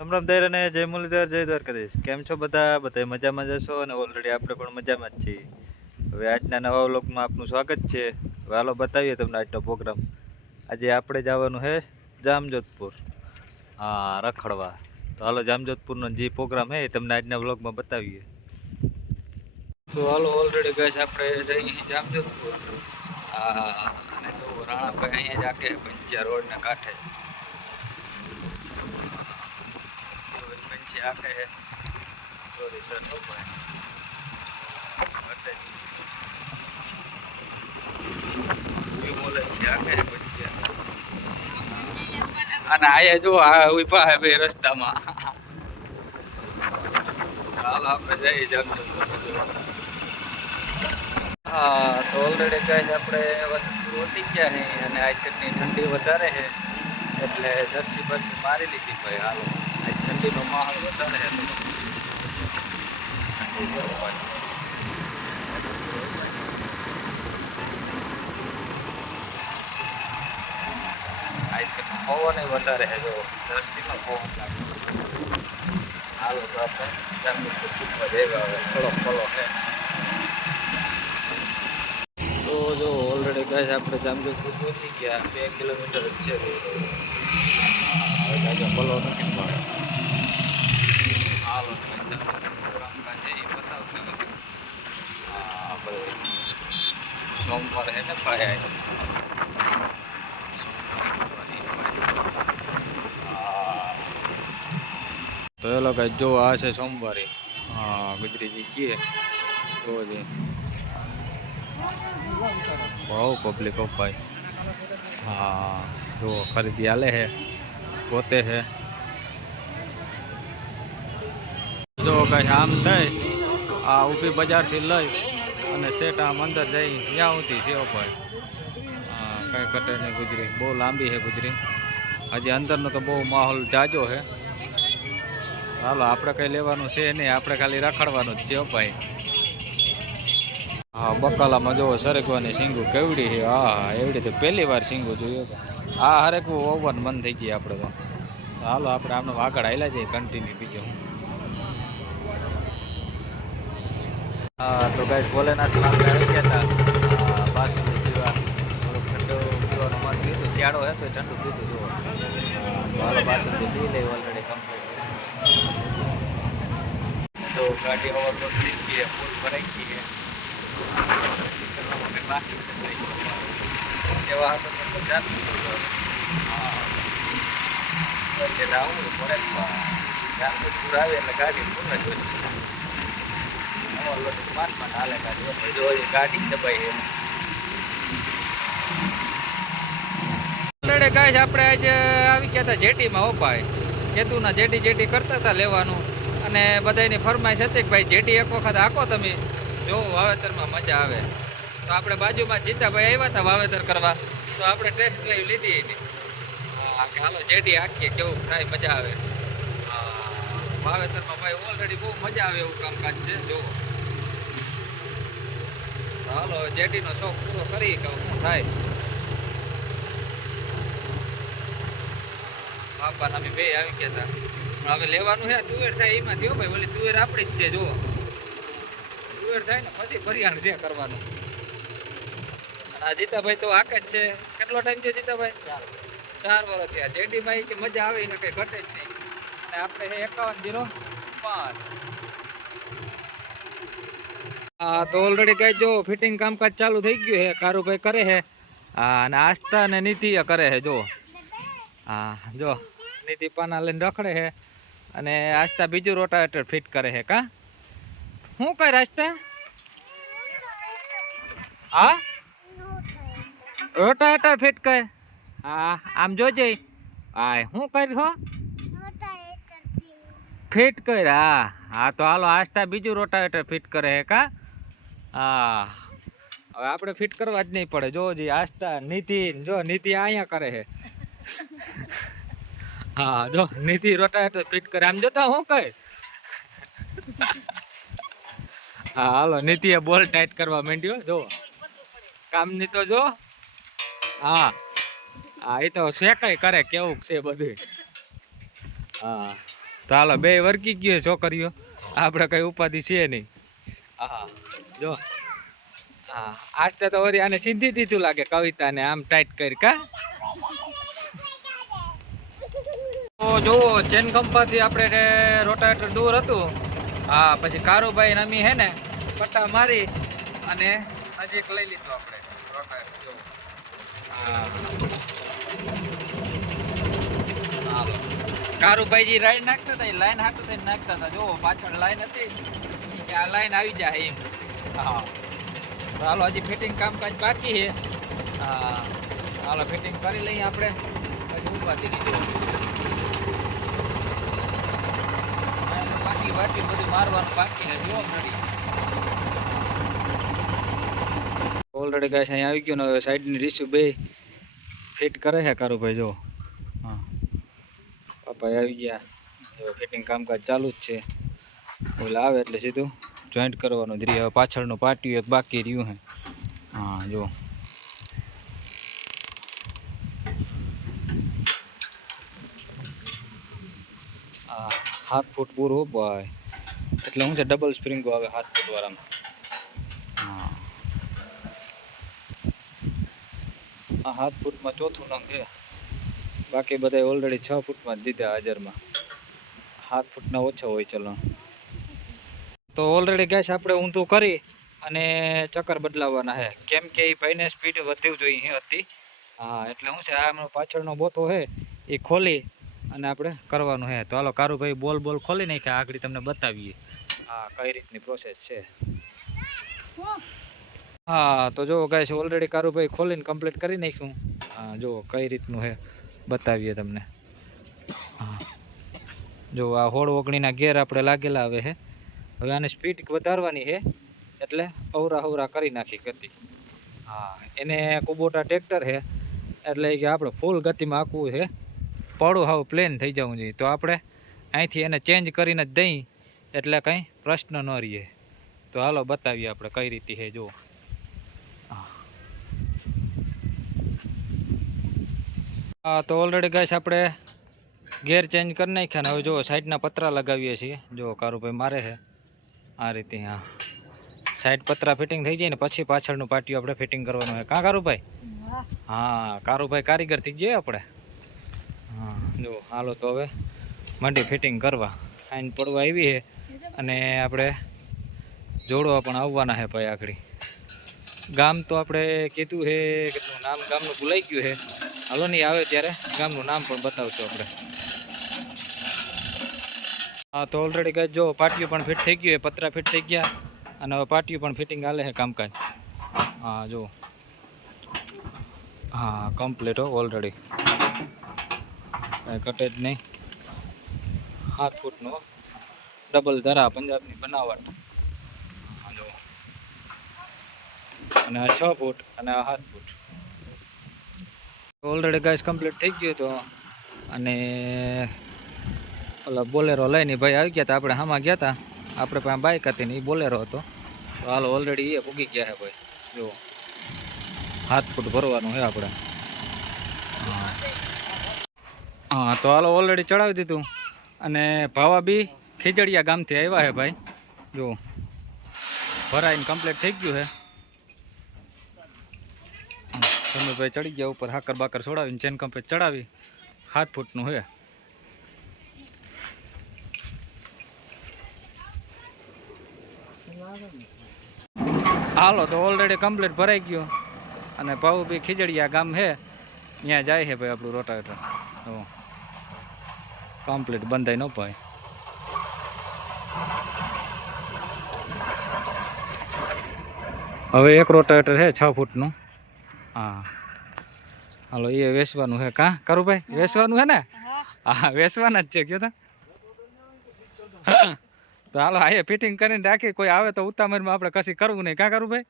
રામ દૈર અને જય મુરલીધર, જય દ્વારકાધીશ. કેમ છો બધા? બધા મજામાં જશો અને ઓલરેડી આપણે પણ મજામાં જ છીએ. હવે આજના નવા વ્લોગમાં આપનું સ્વાગત છે. હવે હાલો બતાવીએ તમને આજનો પ્રોગ્રામ. આજે આપણે જવાનું છે જામજોધપુર. હા, રખડવા. તો હાલો જામજોધપુરનો જે પ્રોગ્રામ છે એ તમને આજના વ્લોગમાં બતાવીએ. તો હાલો ઓલરેડી ગઈ આપણે જઈએ જામજોધપુર. હા, અને તો રાણાભાઈ અહીંયા જ આકે પંચ્યા રોડના કાંઠે પંચી આખે છે સોરી નો અને આયા જો આ ઊભા હે ભાઈ રસ્તામાં. ચાલ આપણે જઈએ જામજોધપુર હા, તો ઓલરેડી કઈ આપણે વસ્તુ ઉઠી ગયા છે અને આજ કેટલી ઠંડી વધારે છે એટલે જર્સી બરસી મારી લીધી ભાઈ હાલો. ઠંડીનો માહોલ વધારે છે તો ઠંડી જેવું હોય. આજ કેટલો પવન ય વધારે છે જો જર્સીનો પવન લાગે હાલો તો આપણે જામનગર ચૂકવા જઈએ હવે થોડોક ફલો છે તો જો ઓલરેડી કહે છે આપણે જામજોધપુર પહોંચી ગયા બે કિલોમીટર જ છે દૂર. પલો નથી હાલો તો એ. હા હે લોકો જો આ છે સોમવારે હા, ગુજરીજી કીએ તો જ બહુ પબ્લિક હો હા, જો ખરીદી આલે છે પોતે છે જો કઈ આમ થઈ આ ઊભી બજારથી લઈ અને સેટ આમ અંદર જઈ ત્યાં સુધી સેવ ભાઈ. હા કઈ ઘટે નહીં ગુજરી, બહુ લાંબી છે ગુજરી. હજી અંદરનો તો બહુ માહોલ જાજો છે. હાલો, આપણે કંઈ લેવાનું છે નહીં, આપણે ખાલી રખડવાનું જ છે ભાઈ. હા બકાલામાં જોવો સરગવાની સિંગુ કેવડી છે. હા એવડી તો પહેલી વાર સિંગુ જોયું. આ હરેકવું ઓવન મન થઈ ગઈ આપણે તો. હાલો, આપણે આમનો આગળ આવેલા જઈએ કન્ટિન્યુ બીજો. હા, તો ગાઈસ ભોલેનાથ આપણે આવી ગયા હતા. બાસુંદી પીવા. થોડુંક ઠંડુ પીવાનું મન કીધું શિયાળો હતો ઠંડુ પીધું જુઓ હાલો, બાસુંદી પી લઈ ઓલરેડી કમ્પ્લીટ તો ગાડી ઓવરલોડ થઈ ગઈ ફૂલ ભરાઈ ગઈ બાકી જ હતો? તો પડે જ પણ. જામજોધપુર આવે એટલે ગાડી ફૂલ જ હોય. ઓવરલોડ પાંચ પાંચ હાલે ગાડી. જો એ ગાડી દબાઈ છે. ઓલરેડી ગાઈસ આપણે આજે આવી ગયા હતા જેટીમાં ઓપાય કેતુના જેટી જેટી કરતા હતા લેવાનું અને બધાની ફરમાઈશ હતી કે ભાઈ જેટી એક વખત આખો તમે જો વાવેતરમાં મજા આવે તો આપણે બાજુમાં જીતાભાઈ આવ્યા હતા વાવેતર કરવા તો આપણે ટેસ્ટ ડ્રાઈવ લીધી એની હા કે હાલો જેટી આખીએ કેવું થાય, મજા આવે. વાવેતરમાં ભાઈ ઓલરેડી બહુ મજા આવે એવું કામકાજ છે જો હાલો જેટીનો શોખ પૂરો કરી કે શું થાય. બાપા અમે બે આવી ગયા હતા પણ હવે લેવાનું છે તુવેર થાય એમાં થયો ભાઈ, ઓલી તુવેર આપણી જ છે, જુઓ. તુવેર થાય ને પછી ફરિયાણ છે કરવાનું. આ જીતાભાઈ તો આકે જ છે. કેટલો ટાઈમ છે જીતાભાઈ? ચાર વર્ષ થયા. જેડીમાં કે મજા આવે એને કઈ ઘટે જ નહીં. અને આપણે છે એકાવન જીરો પાંચ. હા, તો ઓલરેડી કઈ જો ફિટિંગ કામકાજ ચાલુ થઈ ગયું છે કારુભાઈ કરે છે હા, અને આસ્થા અને નીતિ કરે છે જો. હા, જો. નીતિ પાના લઈને રખડે છે અને આસ્થા બીજું રોટાવેટર ફિટ કરે છે કા? શું કરે આસ્તા હા? રોટાવેટર ફિટ કર. હા, આમ જોજે. હા શું કરી હો? ફિટ કર હા હા, તો હાલો આસ્તા બીજું રોટાવેટર ફિટ કરે હે કા? હા. હવે આપણે ફિટ કરવા જ નહીં પડે. જો જી આસ્તા નીતિ, જો નીતિ અહીંયા કરે છે હા, જો, નીતિ રોટાવેટર ફિટ કરે. આમ જોતા હું કહે હા, હાલો, નીતિએ બોલ ટાઈટ કરવા માંડ્યો. જો. કામની તો જો. હા. હા એ તો શેકાય કરે કેવું છે બધું હા. ચાલો બે વર્કી ગયો છોકરીઓ. આપણે કઈ ઉપાધિ છે નહીં. હા. જો. હા આજ તો વળી આને સીધી દીધું લાગે કવિતાને આમ ટાઈટ કરી કા? તો જુઓ ચેન કંપાથી આપણે રોટાવેટર દૂર હતું હા પછી કારુભાઈ નમી હે ને પટ્ટા મારી અને નજીક લઈ લીધું આપણે રોટાવેટર હા હાલો કારુભાઈજી રાઈડ નાખતા હતા લાઈન હાટું થઈને નાખતા હતા. જો પાછળ લાઈન હતી. આ લાઈન આવી જાય એમ. હા. હાલો, હજી ફિટિંગ કામકાજ બાકી છે. હા. હાલો ફિટિંગ કરી લઈએ આપણે. પછી ઉપાધી દીધું બાકી બાકી બધું મારવાનું બાકી નડી ઓલરેડી ગાય અહીંયા આવી ગયું ને, હવે સાઈડની રીસુ બે ફિટ કરે છે કારુભાઈ જો પપ્પા આવી ગયા. ફિટિંગ કામકાજ ચાલુ જ છે. ઓલા આવે એટલે સીધું જોઈન્ટ કરવાનું ધીરે હવે પાછળનું પાટિયું એક બાકી રહ્યું હે. હા જો હાથ ફૂટ પૂરું ભાઈ. એટલે હું છે ડબલ સ્પ્રિંગો આવે હાથ ફૂટ વાળામાં. હા. હાથ ફૂટમાં ચોથું નંગ છે. બાકી બધા ઓલરેડી છ ફૂટમાં જ દીધા હાજરમાં. હાથ ફૂટના ઓછા હોય ચલો. તો ઓલરેડી ગેસ આપણે ઊંધું કરી અને ચક્કર બદલાવવાના છે કેમ કે એ ભાઈને સ્પીડ વધવી જોઈએ હતી. હા, એટલે શું છે, આ એમનો પાછળનો બોથો છે એ ખોલી અને આપણે કરવાનું છે તો હાલો કારુભાઈ બોલ બોલ ખોલી નહીં કે આગળ તમને બતાવીએ. હા, કઈ રીતની પ્રોસેસ છે? હા, તો જો ગાય ઓલરેડી કારુભાઈ ખોલીને કમ્પ્લીટ કરી નાખ્યું. હા, જો કઈ રીતનું છે બતાવીએ તમને. જો આ હોળ ઓગણીના ગેર આપણે લાગેલા આવે છે હવે આને સ્પીડ વધારવાની છે એટલે અવરા અવરા કરી નાખી ગતિ. હા, એને કુબોટા ટ્રેક્ટર છે એટલે કે આપણે ફૂલ ગતિમાં આખવું છે પડું હાવ પ્લેન થઈ જવું જોઈએ. તો આપણે અહીંથી એને ચેન્જ કરીને જ દઈ, એટલે કંઈ પ્રશ્ન ન રહીએ તો હાલો બતાવીએ આપણે કઈ રીતે છે જુઓ. હા, તો ઓલરેડી ગાઈસ આપણે ગેર ચેન્જ કરી નાખ્યા ને હવે જો સાઈડના પતરા લગાવીએ છીએ. જો કારુભાઈ મારે છે. આ રીતે, હા. સાઈડ પતરા ફિટિંગ થઈ જાય ને પછી પાછળનું પાટિયું આપણે ફિટિંગ કરવાનું હોય. કાં કારુભાઈ? હા, કારુભાઈ કારીગર થઈ ગયા આપણે. હા, જો, હાલો તો હવે મંડી ફિટિંગ કરવા. આઈન પડવા આવી છે અને આપણે જોડવા પણ આવવાના છે ભાઈ આખડી ગામ તો આપણે કીધું છે, કેટલું નામ ગામનું ભૂલાઈ ગયું છે. હાલો નહીં આવે ત્યારે ગામનું નામ પણ બતાવશું આપણે. હા, તો ઓલરેડી કહે જો પાટિયું પણ ફિટ થઈ ગયું છે, પતરા ફિટ થઈ ગયા અને હવે પાટિયું પણ ફિટિંગ હાલે છે કામકાજ. હા, જો. હા કમ્પ્લીટ હો ઓલરેડી કાંઈ કટે જ નહીં. સાત ફૂટનો ડબલ ધરા પંજાબની બનાવટ. જો. અને છ ફૂટ અને સાત ફૂટ. ઓલરેડી ગાઈસ કમ્પ્લીટ થઈ ગયું તો અને ઓલા બોલેરો લઈને ભાઈ આવી ગયા હતા આપણે હામાં ગયા હતા આપણે પાસે બાઇક હતી ને એ બોલેરો હતો. તો હાલ ઓલરેડી એ પૂગી ગયા છે ભાઈ. જો, હાથ ફૂટ ભરવાનું છે આપણે. હા હા તો હાલો ઓલરેડી ચડાવી દીધું. અને ભાવા બી ખીજડીયા ગામથી આવ્યા છે ભાઈ. જો, ભરાઈને કમ્પ્લીટ થઈ ગયું છે તમે ભાઈ ચડી ગયા ઉપર હાકર બાકર છોડાવીને ચેન કંપે ચડાવી. સાત ફૂટનું છે હાલો તો ઓલરેડી કમ્પ્લીટ ભરાઈ ગયું. અને ભાવ બી ખીજડીયા ગામ છે ત્યાં જાય છે ભાઈ આપણું રોટાવેટર તો કમ્પ્લીટ બંધાઈ ન ભાઈ હવે એક રોટાવેટર છે છ ફૂટનું. હા. હાલો એ વેસવાનું છે કાં? કરું ભાઈ વેસવાનું છે ને? હા. વેસવાના જ છે કયો તો. તો હાલો આ ફિટિંગ કરીને રાખી કોઈ આવે તો ઉતામળમાં આપણે કશી કરવું નહીં કાં કરું ભાઈ